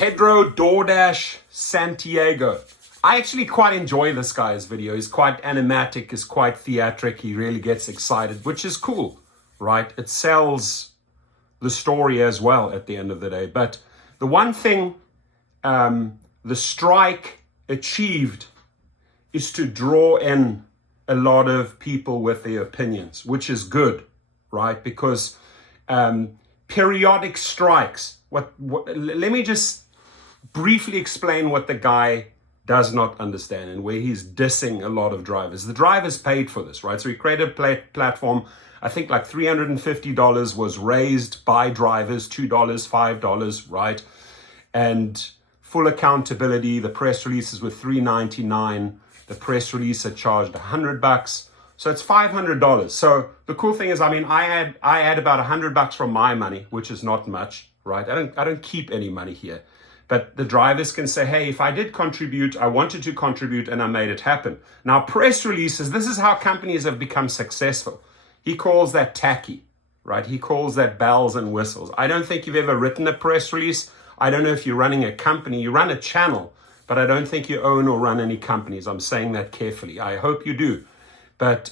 Pedro Doordash Santiago. I actually quite enjoy this guy's video. He's quite animatic, he's quite theatric, he really gets excited, which is cool, right? It sells the story as well at the end of the day. But the one thing the strike achieved is to draw in a lot of people with their opinions, which is good, right? Because periodic strikes, let me just briefly explain what the guy does not understand and where he's dissing a lot of drivers. The drivers paid for this, right? So he created a platform. I think like $350 was raised by drivers, $2, $5, right? And full accountability. The press releases were $3.99. The press release had charged $100. So it's $500. So the cool thing is, I mean, I had about $100 from my money, which is not much, right? I don't keep any money here. But the drivers can say, hey, if I did contribute, I wanted to contribute and I made it happen. Now, press releases, this is how companies have become successful. He calls that tacky, right? He calls that bells and whistles. I don't think you've ever written a press release. I don't know if you're running a company, you run a channel, but I don't think you own or run any companies. I'm saying that carefully. I hope you do. But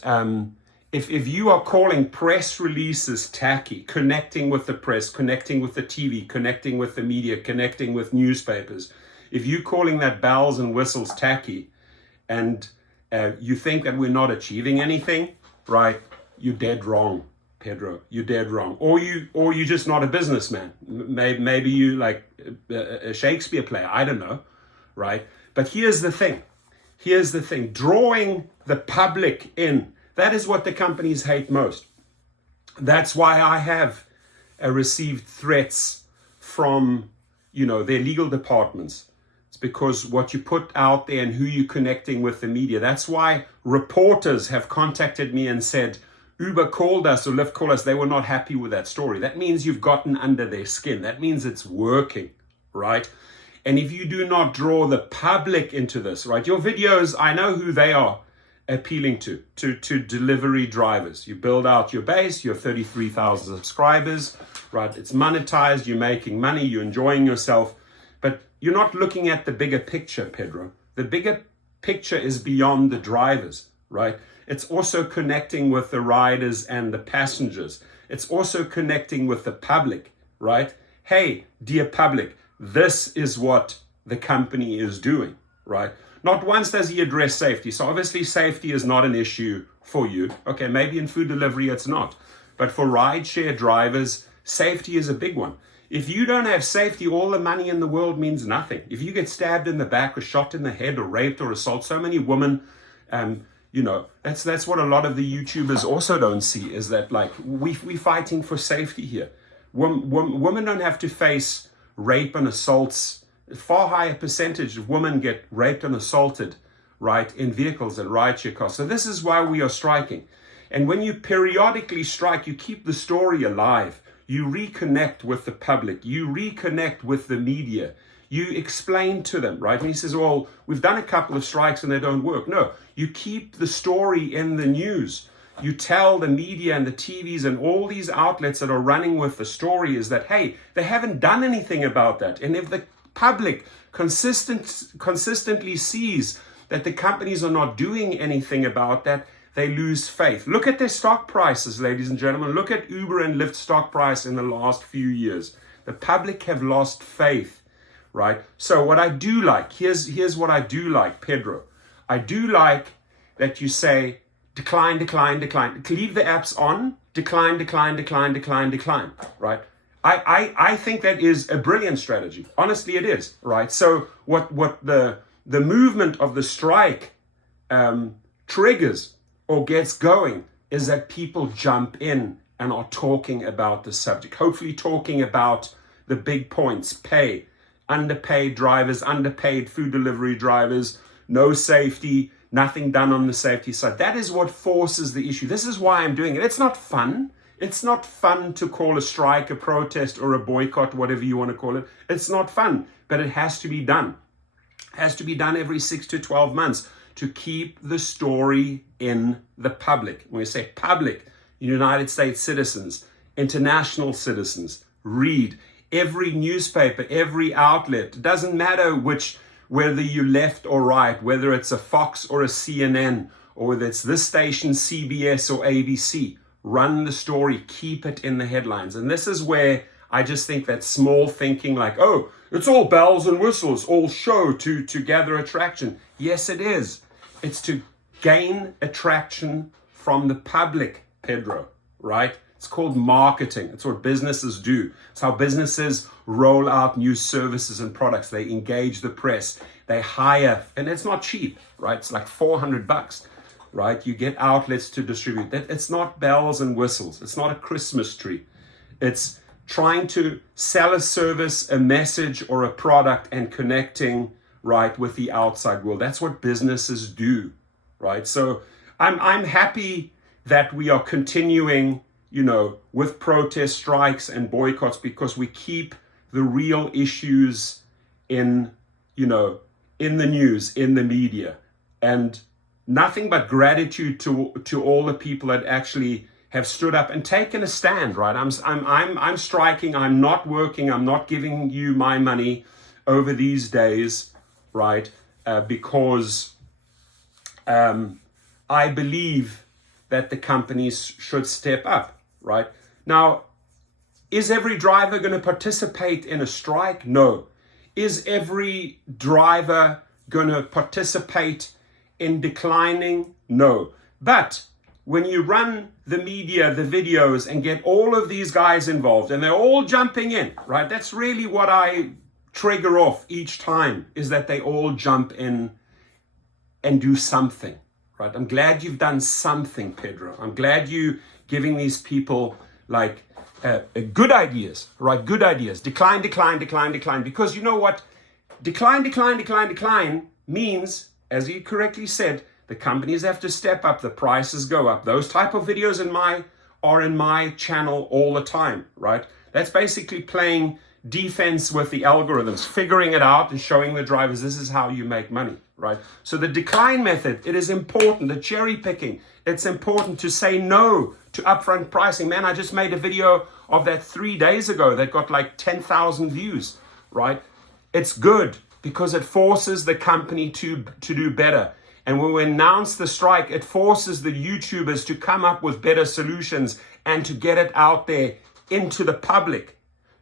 if you are calling press releases tacky, connecting with the press, connecting with the TV, connecting with the media, connecting with newspapers, if you're calling that bells and whistles tacky and you think that we're not achieving anything, right, you're dead wrong, Pedro. You're dead wrong. Or you're just not a businessman. Maybe you like a Shakespeare player. I don't know, right? But here's the thing. Drawing the public in. That is what the companies hate most. That's why I have received threats from, their legal departments. It's because what you put out there and who you're connecting with the media. That's why reporters have contacted me and said, Uber called us or Lyft called us. They were not happy with that story. That means you've gotten under their skin. That means it's working, right? And if you do not draw the public into this, right? Your videos, I know who they are appealing to delivery drivers. You build out your base, you have 33,000 subscribers, right? It's monetized, you're making money, you're enjoying yourself, but you're not looking at the bigger picture, Pedro. The bigger picture is beyond the drivers, right? It's also connecting with the riders and the passengers. It's also connecting with the public, right? Hey, dear public, this is what the company is doing, right? Not once does he address safety. So obviously safety is not an issue for you. Okay, maybe in food delivery it's not. But for rideshare drivers, safety is a big one. If you don't have safety, all the money in the world means nothing. If you get stabbed in the back or shot in the head or raped or assaulted, so many women, that's what a lot of the YouTubers also don't see, is that like we're fighting for safety here. Women don't have to face rape and assaults. A far higher percentage of women get raped and assaulted, right, in vehicles and rideshare cars. So this is why we are striking. And when you periodically strike, you keep the story alive. You reconnect with the public. You reconnect with the media. You explain to them, right? And he says, well, we've done a couple of strikes and they don't work. No, you keep the story in the news. You tell the media and the TVs and all these outlets that are running with the story is that, hey, they haven't done anything about that. And if the public consistently sees that the companies are not doing anything about that, they lose faith. Look at their stock prices, ladies and gentlemen. Look at Uber and Lyft stock price in the last few years. The public have lost faith, right? So what I do like, here's what I do like, Pedro. I do like that you say, decline. Leave the apps on, decline, right? I think that is a brilliant strategy. Honestly, it is, right? So what the movement of the strike triggers or gets going is that people jump in and are talking about the subject, hopefully talking about the big points: pay, underpaid drivers, underpaid food delivery drivers, no safety, nothing done on the safety side. That is what forces the issue. This is why I'm doing it. It's not fun. It's not fun to call a strike, a protest, or a boycott, whatever you want to call it. It's not fun, but it has to be done. It has to be done every 6 to 12 months to keep the story in the public. When we say public, United States citizens, international citizens, read. every newspaper, every outlet, it doesn't matter whether you're left or right, whether it's a Fox or a CNN, or whether it's this station, CBS or ABC, run the story, keep it in the headlines. And this is where I just think that small thinking like, oh, it's all bells and whistles, all show to gather attraction. Yes, it is. It's to gain attraction from the public, Pedro, right? It's called marketing. It's what businesses do. It's how businesses roll out new services and products. They engage the press. They hire, and it's not cheap, right? It's like $400, right? You get outlets to distribute. It's not bells and whistles. It's not a Christmas tree. It's trying to sell a service, a message, or a product and connecting, right, with the outside world. That's what businesses do, right? So I'm happy that we are continuing, with protest strikes and boycotts, because we keep the real issues in the news, in the media. And nothing but gratitude to all the people that actually have stood up and taken a stand, right? I'm striking, I'm not working, I'm not giving you my money over these days, right? Because I believe that the companies should step up, right? Now, is every driver going to participate in a strike? No. Is every driver going to participate in declining? No. But when you run the media, the videos, and get all of these guys involved, and they're all jumping in, right? That's really what I trigger off each time, is that they all jump in and do something, right? I'm glad you've done something, Pedro. I'm glad you giving these people like good ideas, right? Good ideas. Decline. Because you know what? Decline means, as you correctly said, the companies have to step up, the prices go up. Those type of videos are in my channel all the time, right? That's basically playing defense with the algorithms, figuring it out and showing the drivers this is how you make money, right? So the decline method, it is important. The cherry picking, it's important to say no to upfront pricing. Man, I just made a video of that 3 days ago that got like 10,000 views, right? It's good because it forces the company to do better. And when we announce the strike, it forces the YouTubers to come up with better solutions and to get it out there into the public,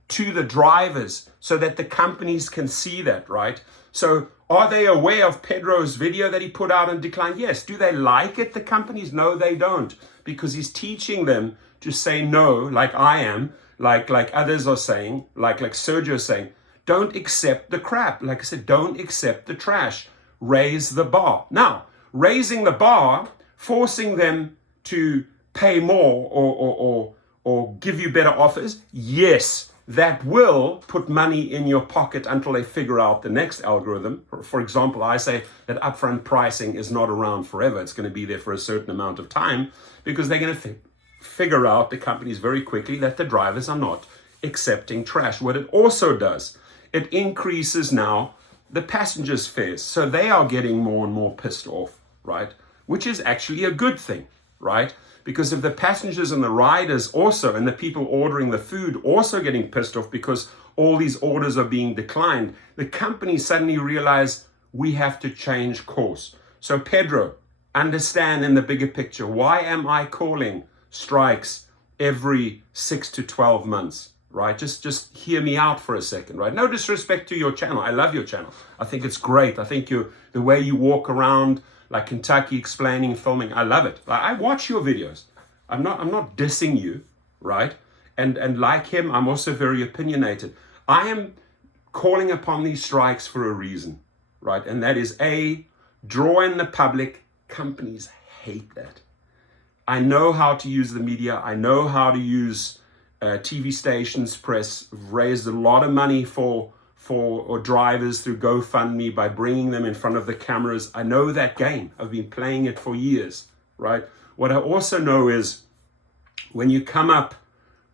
to the drivers, so that the companies can see that, right? So are they aware of Pedro's video that he put out on decline? Yes. Do they like it, the companies? No, they don't, because he's teaching them to say no, like I am, like others are saying, like Sergio is saying. Don't accept the crap. Like I said, don't accept the trash. Raise the bar. Now, raising the bar, forcing them to pay more or give you better offers, yes, that will put money in your pocket until they figure out the next algorithm. For example, I say that upfront pricing is not around forever. It's going to be there for a certain amount of time, because they're going to figure out, the companies, very quickly, that the drivers are not accepting trash. What it also does, it increases now the passengers' fares. So they are getting more and more pissed off, right? Which is actually a good thing, right? Because if the passengers and the riders also, and the people ordering the food also getting pissed off because all these orders are being declined, the companies suddenly realize we have to change course. So Pedro, understand in the bigger picture, why am I calling strikes every 6 to 12 months? Right? Just hear me out for a second, right? No disrespect to your channel. I love your channel. I think it's great. I think the way you walk around like Kentucky explaining, filming, I love it. I watch your videos. I'm not dissing you, right? And like him, I'm also very opinionated. I am calling upon these strikes for a reason, right? And that is draw in the public. Companies hate that. I know how to use the media. I know how to use TV stations, press, raised a lot of money for drivers through GoFundMe by bringing them in front of the cameras. I know that game. I've been playing it for years, right? What I also know is when you come up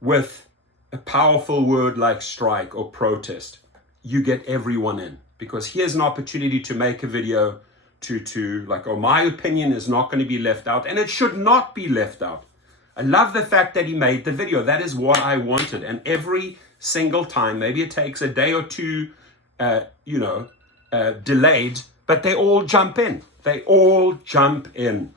with a powerful word like strike or protest, you get everyone in, because here's an opportunity to make a video to like, oh, my opinion is not going to be left out, and it should not be left out. I love the fact that he made the video. That is what I wanted. And every single time. Maybe it takes a day or two, delayed, but they all jump in. They all jump in.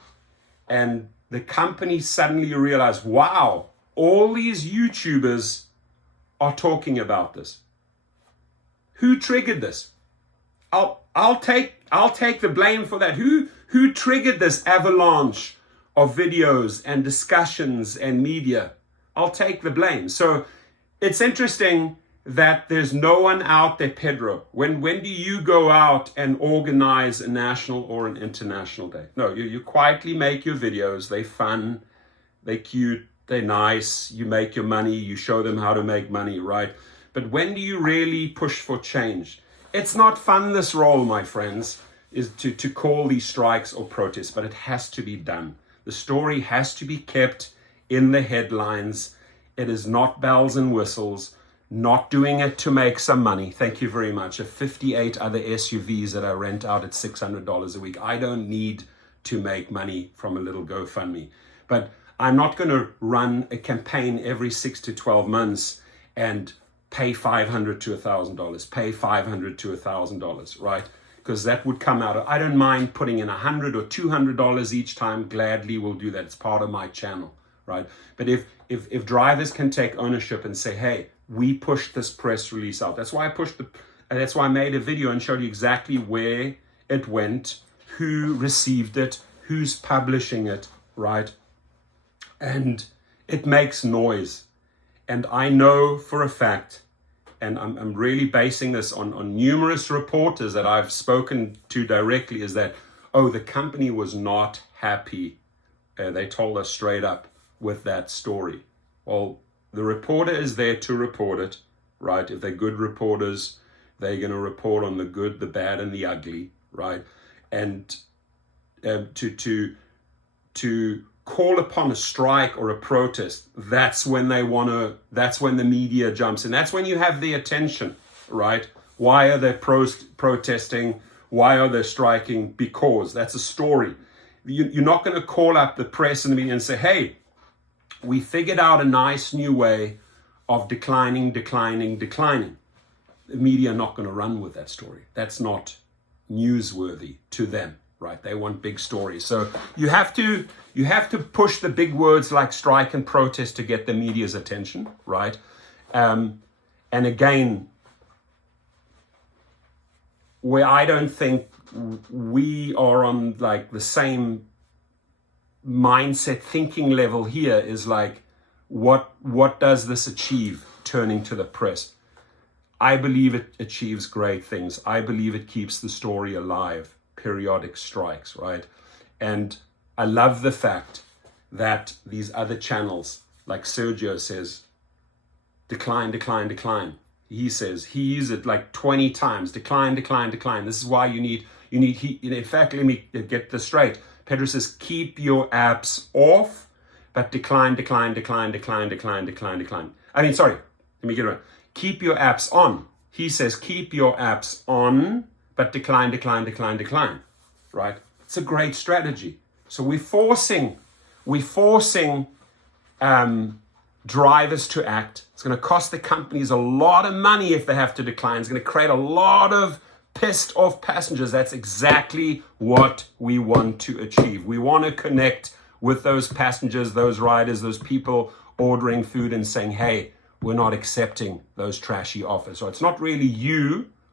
And the company suddenly realize, wow, all these YouTubers are talking about this. Who triggered this? I'll take the blame for that. Who triggered this avalanche of videos and discussions and media? I'll take the blame. So it's interesting that there's no one out there, Pedro. When do you go out and organize a national or an international day? No, you quietly make your videos. They're fun, they're cute, they're nice. You make your money, you show them how to make money, right? But when do you really push for change? It's not fun, this role, my friends, is to call these strikes or protests, but it has to be done. The story has to be kept in the headlines. It is not bells and whistles, not doing it to make some money. Thank you very much. 58 other SUVs that I rent out at $600 a week. I don't need to make money from a little GoFundMe. But I'm not going to run a campaign every 6 to 12 months and pay $500 to $1,000, pay $500 to $1,000, right? Because that would come out of, I don't mind putting in $100 or $200 each time, gladly will do that. It's part of my channel, right? But if drivers can take ownership and say, hey, we pushed this press release out. That's why that's why I made a video and showed you exactly where it went, who received it, who's publishing it, right? And it makes noise. And I know for a fact, and I'm really basing this on numerous reporters that I've spoken to directly, is that, the company was not happy. They told us straight up with that story. Well, the reporter is there to report it, right? If they're good reporters, they're going to report on the good, the bad, and the ugly, right? And to call upon a strike or a protest, that's when that's when the media jumps in. That's when you have the attention, right? Why are they protesting? Why are they striking? Because that's a story. You're not going to call up the press and the media and say, hey, we figured out a nice new way of declining. The media are not going to run with that story. That's not newsworthy to them, right? They want big stories. So you have to push the big words like strike and protest to get the media's attention, right? And again, where I don't think we are on like the same mindset thinking level here is like, what does this achieve, turning to the press? I believe it achieves great things. I believe it keeps the story alive, periodic strikes, right? And I love the fact that these other channels, like Sergio says, decline. He says, he used it like 20 times, decline. This is why you need, in fact, let me get this straight. Pedro says, keep your apps off, but decline. I mean, sorry, let me get it right. Keep your apps on. He says, keep your apps on, but decline, right? It's a great strategy. So we're forcing drivers to act. It's going to cost the companies a lot of money if they have to decline. It's going to create a lot of pissed off passengers. That's exactly what we want to achieve. We want to connect with those passengers, those riders, those people ordering food and saying, hey, we're not accepting those trashy offers. So it's not really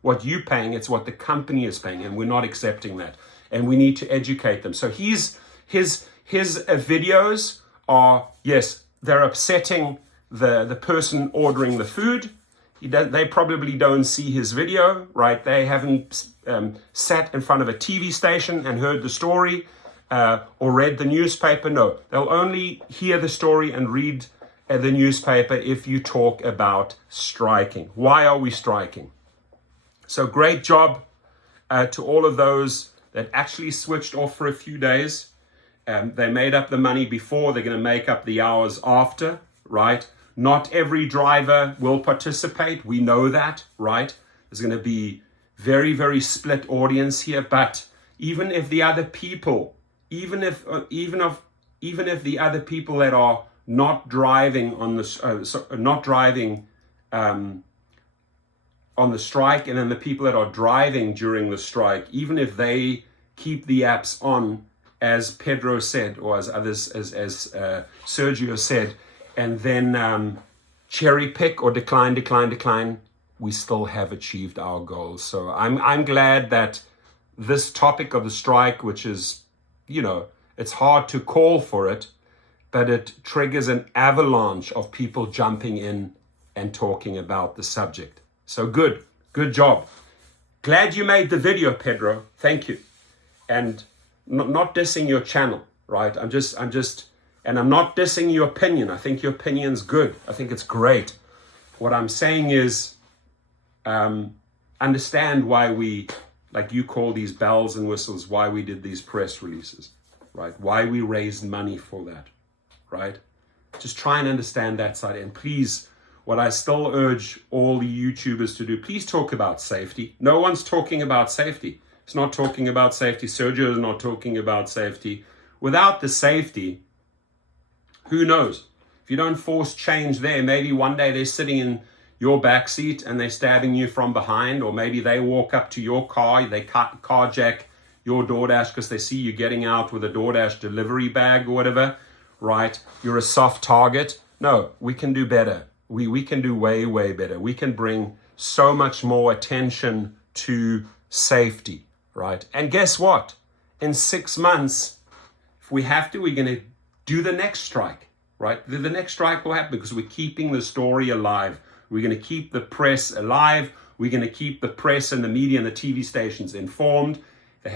what you're paying, it's what the company is paying, and we're not accepting that. And we need to educate them. So his videos are, yes, they're upsetting the person ordering the food. They probably don't see his video, right? They haven't sat in front of a TV station and heard the story or read the newspaper. No, they'll only hear the story and read the newspaper if you talk about striking. Why are we striking? So great job to all of those that actually switched off for a few days. They made up the money before, they're going to make up the hours after, right? Not every driver will participate. We know that, right? There's going to be very, very split audience here. But even if the other people, even if the other people that are not driving on the strike, and then the people that are driving during the strike, even if they keep the apps on, as Pedro said, or as others, as Sergio said, and then cherry pick or decline, we still have achieved our goals. So I'm glad that this topic of the strike, which is, it's hard to call for it, but it triggers an avalanche of people jumping in and talking about the subject. So good job. Glad you made the video, Pedro. Thank you. And not dissing your channel, right? I'm not dissing your opinion. I think your opinion's good. I think it's great. What I'm saying is, understand why we, like you call these bells and whistles, why we did these press releases, right? Why we raised money for that, right? Just try and understand that side. And please, what I still urge all the YouTubers to do, please talk about safety. No one's talking about safety. It's not talking about safety. Sergio is not talking about safety. Without the safety, who knows? If you don't force change there, maybe one day they're sitting in your backseat and they're stabbing you from behind, or maybe they walk up to your car, they carjack your DoorDash because they see you getting out with a DoorDash delivery bag or whatever, right? You're a soft target. No, we can do better. We can do way, way better. We can bring so much more attention to safety, right? And guess what? In 6 months, if we have to, we're going to do the next strike, right? The next strike will happen because we're keeping the story alive. We're going to keep the press alive. We're going to keep the press and the media and the TV stations informed. They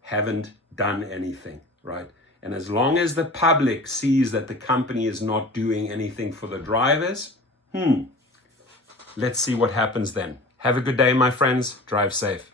haven't done anything, right? And as long as the public sees that the company is not doing anything for the drivers, let's see what happens then. Have a good day, my friends. Drive safe.